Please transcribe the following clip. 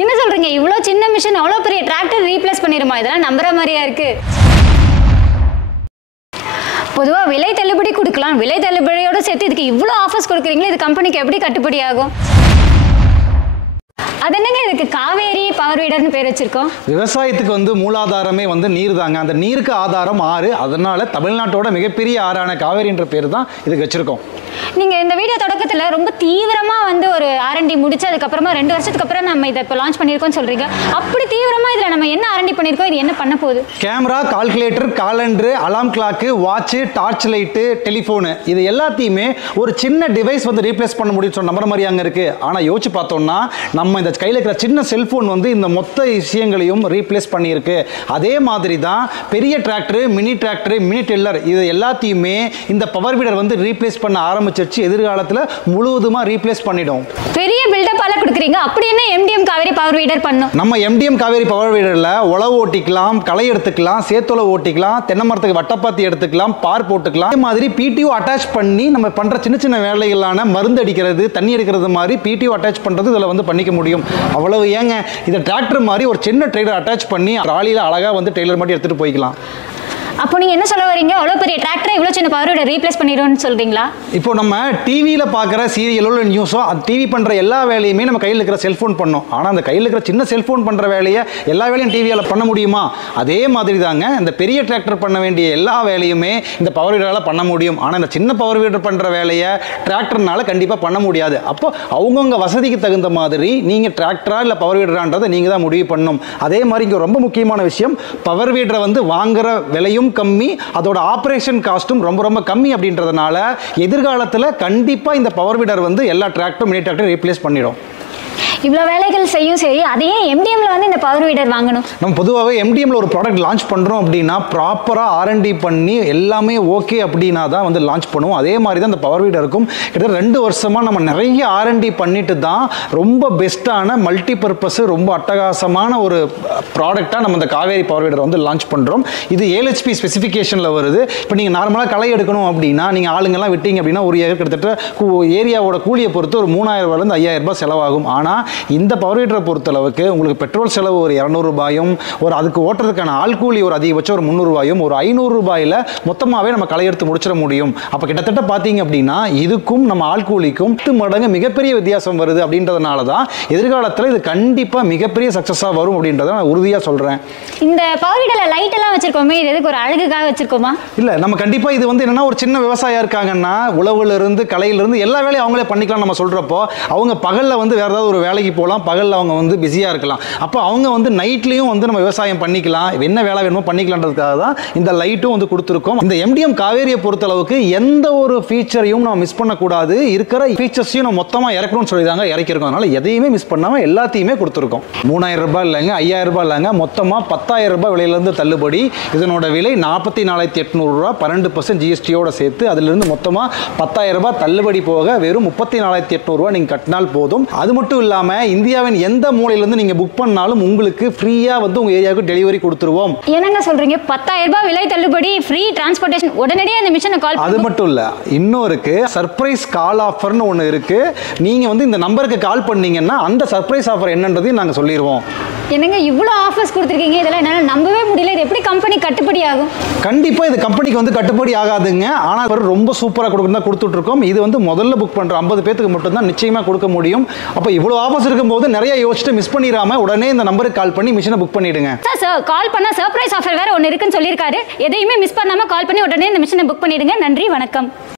என்ன சொல்றீங்க? இவ்ளோ சின்ன மிஷின் அவ்ளோ பெரிய டிராக்டர் ரீப்ளேஸ் பண்ணிருமா? இதெல்லாம் நம்புற மாதிரியா இருக்கு? பொதுவா விலை தள்ளுபடி கொடுக்கலாம். விலை தள்ளுபடியோட சேர்த்து இதுக்கு இவ்ளோ ஆஃபர்ஸ் கொடுக்குறீங்களே, இது கம்பெனிக்கு எப்படி கட்டுப்படி ஆகும்? அது என்னங்க இதுக்கு காவேரி பவர் வீடர்னு பேர் வச்சிருக்கோம்? விவசாயத்துக்கு வந்து மூலாதாரமே வந்து நீர் தாங்க. அந்த நீருக்கு ஆதாரம் ஆறு. அதனால தமிழ்நாட்டோட மிகப்பெரிய ஆறான காவேரின்ற பேர் தான் இதுக்கு வச்சிருக்கோம். நீங்க இந்த வீடியோ தொடக்கத்துல ரொம்ப தீவிரமா வந்து ஒரு R&D முடிச்சு அதுக்கப்புறமா 2 வருஷத்துக்கு அப்புறம் நம்ம இதை இப்போ லான்ச் பண்ணியிருக்கோம்னு சொல்றீங்க. அப்படி தீவிரமா இதுல நம்ம என்ன R&D பண்ணியிருக்கோம், இது என்ன பண்ண போகுது? Camera, calculator, calendar, alarm clock, watch, torch light, telephone, இது எல்லாத்தையுமே ஒரு சின்ன டிவைஸ் வந்து ரீப்ளேஸ் பண்ண முடியும் சொன்ன நம்புற மாதிரி அங்கே இருக்கு. ஆனால் யோசிச்சு பார்த்தோம்னா நம்ம இந்த கையில் இருக்கிற சின்ன செல்போன் வந்து இந்த மொத்த விஷயங்களையும் ரீப்ளேஸ் பண்ணியிருக்கு. அதே மாதிரி தான் பெரிய tractor, mini tractor, mini tiller, இது எல்லாத்தையுமே இந்த பவர் வீடர் வந்து ரீப்ளேஸ் பண்ண ஆரம்பிச்சிருச்சு. எதிர்காலத்தில் முழுவதுமாக ரீப்ளேஸ் பண்ணிடும். பெரிய பில்டப்பால கொடுக்குறீங்க. அப்படி என்ன MDM காவேரி பவர் வீடர் பண்ணும்? நம்ம MDM காவேரி பவர் வீடரில் உழவு ஓட்டிக்கலாம், களை எடுத்துக்கலாம், சேத்துளவு ஓட்டிக்கலாம், தென்னை மரத்துக்கு வட்டப்பாத்தி எடுத்துக்கலாம், பார் போட்டுக்கலாம். அதே மாதிரி PTO அட்டாச் பண்ணி நம்ம பண்ணுற சின்ன சின்ன வேலைகளான மருந்து அடிக்கிறது, தண்ணி எடுக்கிறது மாதிரி PTO அட்டாச் பண்ணுறது இதில் வந்து பண்ணிக்க முடியும். அவ்வளவு ஏங்க, இந்த டிராக்டர் மாதிரி ஒரு சின்ன ட்ரெய்லர் அட்டாச் பண்ணி ராலியில் அழகாக வந்து ட்ரெய்லர் மட்டும் எடுத்துகிட்டு போய்க்கலாம். அப்போ நீங்க என்ன சொல்ல வரீங்க? அவ்வளோ பெரிய டிராக்டரை இவ்வளோ சின்ன பவர் வீடர் ரீப்ளேஸ் பண்ணிடும்னு சொல்றீங்களா? இப்போ நம்ம டிவியில் பார்க்குற சீரியலோ இல்லை நியூஸோ அது டிவி பண்ணுற எல்லா வேலையுமே நம்ம கையில் இருக்கிற செல்ஃபோன் பண்ணோம். ஆனால் அந்த கையில் இருக்கிற சின்ன செல்ஃபோன் பண்ணுற வேலையை எல்லா வேலையும் டிவியால் பண்ண முடியுமா? அதே மாதிரி தாங்க இந்த பெரிய டிராக்டர் பண்ண வேண்டிய எல்லா வேலையுமே இந்த பவர் வீடரால் பண்ண முடியும். ஆனால் இந்த சின்ன பவர் வீடர் பண்ணுற வேலையை டிராக்டர்னால கண்டிப்பாக பண்ண முடியாது. அப்போ அவங்கவுங்க வசதிக்கு தகுந்த மாதிரி நீங்கள் டிராக்டரா இல்லை பவர் வீடரான்றதை நீங்கள் தான் முடிவு பண்ணணும். அதே மாதிரி இங்கே ரொம்ப முக்கியமான விஷயம், பவர் வீடரை வந்து வாங்குற விலையும் கம்மி, அதோட ஆபரேஷன் காஸ்டும் ரொம்ப ரொம்ப கம்மி. அப்படின்றதுனால எதிர்காலத்தில் கண்டிப்பாக இந்த பவர் வீடர் வந்து எல்லா டிராக்டரும் மினி டிராக்டரும் ரீப்ளேஸ் பண்ணிடும். இவ்வளோ வேலைகள் செய்யும். சரி, அதையே MDMல வந்து இந்த பவர் வீடர் வாங்கணும்? நம்ம பொதுவாகவே MDMல ஒரு ப்ராடக்ட் லான்ச் பண்ணுறோம் அப்படின்னா ப்ராப்பராக R&D பண்ணி எல்லாமே ஓகே அப்படின்னா தான் வந்து லான்ச் பண்ணுவோம். அதே மாதிரி தான் இந்த பவர் வீடருக்கும் கிட்டத்தட்ட 2 வருஷமாக நம்ம நிறைய R&D பண்ணிட்டு தான் ரொம்ப பெஸ்ட்டான மல்டி பர்பஸ் ரொம்ப அட்டகாசமான ஒரு ப்ராடக்டாக நம்ம இந்த காவேரி பவர் வீடர் வந்து லான்ச் பண்ணுறோம். இது 7 HP ஸ்பெசிஃபிகேஷனில் வருது. இப்போ நீங்கள் நார்மலாக களை எடுக்கணும் அப்படின்னா நீங்கள் ஆளுங்கெல்லாம் விட்டீங்க அப்படின்னா ஒரு கிட்டத்தட்ட ஏரியாவோட கூலியை பொறுத்து ஒரு 3000 ரூபாயிலேருந்து 5000 ரூபாய் செலவாகும். ஆனால் இந்த பவர் வீடரை பொறுத்தளவுக்கு உங்களுக்கு பெட்ரோல் செலவு ஒரு 200 ரூபாயும், ஒரு அதுக்கு ஓட்டுறதுக்கான ஆள் கூலி ஒரு அதிகபட்சம் ஒரு 300 ரூபாயும், ஒரு 500 ரூபாயில் மொத்தமாகவே நம்ம களை எடுத்து முடிச்சிட முடியும். அப்போ கிட்டத்தட்ட பார்த்தீங்க அப்படின்னா இதுக்கும் நம்ம ஆள் கூலிக்கும் 10 மடங்கு மிகப்பெரிய வித்தியாசம் வருது. அப்படின்றதுனால தான் எதிர்காலத்தில் இது கண்டிப்பாக மிகப்பெரிய சக்ஸஸாக வரும் அப்படின்றத நான் உறுதியாக சொல்கிறேன். இந்த பவர் வீடரில் லைட் எல்லாம் வச்சிருக்கோமே, இது எதுக்கு? ஒரு அழகுக்காக வச்சிருக்கோமா? இல்லை, நம்ம கண்டிப்பாக இது வந்து என்னன்னா ஒரு சின்ன விவசாயம் இருக்காங்கன்னா உழவுலேருந்து கலையிலிருந்து எல்லா வேலையும் அவங்களே பண்ணிக்கலாம். நம்ம சொல்கிறப்போ அவங்க பகலில் வந்து வேறு ஏதாவது ஒரு வேலைக்கு போகலாம், பகலில் அவங்க வந்து பிஸியாக இருக்கலாம். அப்போ அவங்க வந்து நைட்லேயும் வந்து நம்ம விவசாயம் பண்ணிக்கலாம், என்ன வேலை வேணுமோ பண்ணிக்கலான்றதுக்காக தான் இந்த லைட்டும் வந்து கொடுத்துருக்கோம். இந்த MDM காவேரியை பொறுத்தளவுக்கு எந்த ஒரு ஃபீச்சரையும் நம்ம மிஸ் பண்ணக்கூடாது, இருக்கிற ஃபீச்சர்ஸையும் நம்ம மொத்தமாக இறக்கணும்னு சொல்லி தாங்க இறக்கிருக்கோம். அதனால எதையுமே மிஸ் பண்ணாமல் எல்லாத்தையுமே கொடுத்துருக்கோம். 3000 ரூபாய் இல்லைங்க, 5000 ரூபாய் இல்லைங்க, மொத்தமாக 10000 ரூபாய் விலையிலேருந்து தள்ளுபடி. இதனோட விலை 44,800 ரூபா, 12% GSTயோட சேர்த்து அதிலிருந்து மொத்தமாக 10000 ரூபாய் தள்ளுபடி போக வெறும் 34,800 ரூபாய் நீங்கள் கட்டினால் போதும். அது மட்டும் இல்லாமல் இந்தியாவின் எந்த மூலையிலிருந்து நீங்க புக் பண்ணாலும் உங்களுக்கு ஃப்ரீயா வந்து உங்க ஏரியாவுக்கு டெலிவரி கொடுத்துருவோம். என்னங்க சொல்றீங்க? 10000 ரூபாய் விலை தள்ளுபடி, ஃப்ரீ டிரான்ஸ்போர்ட்டேஷன், உடனடியாக இந்த மிஷனை கால் பண்ணி. அது மட்டும் இல்ல, இன்னொருக்கு சர்ப்ரைஸ் கால் ஆஃபர்னு ஒன்று இருக்கு. நீங்க வந்து இந்த நம்பருக்கு கால் பண்ணீங்கன்னா அந்த சர்ப்ரைஸ் ஆஃபர் என்னன்றதையும் நாங்க சொல்லிடுவோம். என்னங்க இவ்வளோ ஆஃபர்ஸ் கொடுத்துருக்கீங்க, இதெல்லாம் என்னால் நம்பவே முடியல. இது எப்படி கம்பெனி கட்டுப்படி ஆகும்? கண்டிப்பா இது கம்பெனிக்கு வந்து கட்டுப்படி ஆகாதுங்க. ஆனால் ரொம்ப சூப்பராக கொடுத்துட்டு இருக்கோம். இது வந்து முதல்ல புக் பண்ற 50 பேருக்கு மட்டும் தான் நிச்சயமா கொடுக்க முடியும். அப்போ இவ்வளோ ஆஃபர்ஸ் இருக்கும்போது நிறைய யோசிச்சுட்டு மிஸ் பண்ணிடாம உடனே இந்த நம்பருக்கு கால் பண்ணி மிஷனை புக் பண்ணிடுங்க. சார் கால் பண்ணா சர்ப்ரைஸ் ஆஃபர் வேற ஒன்று இருக்குன்னு சொல்லியிருக்காரு. எதையுமே மிஸ் பண்ணாம கால் பண்ணி உடனே இந்த மிஷனை புக் பண்ணிடுங்க. நன்றி, வணக்கம்.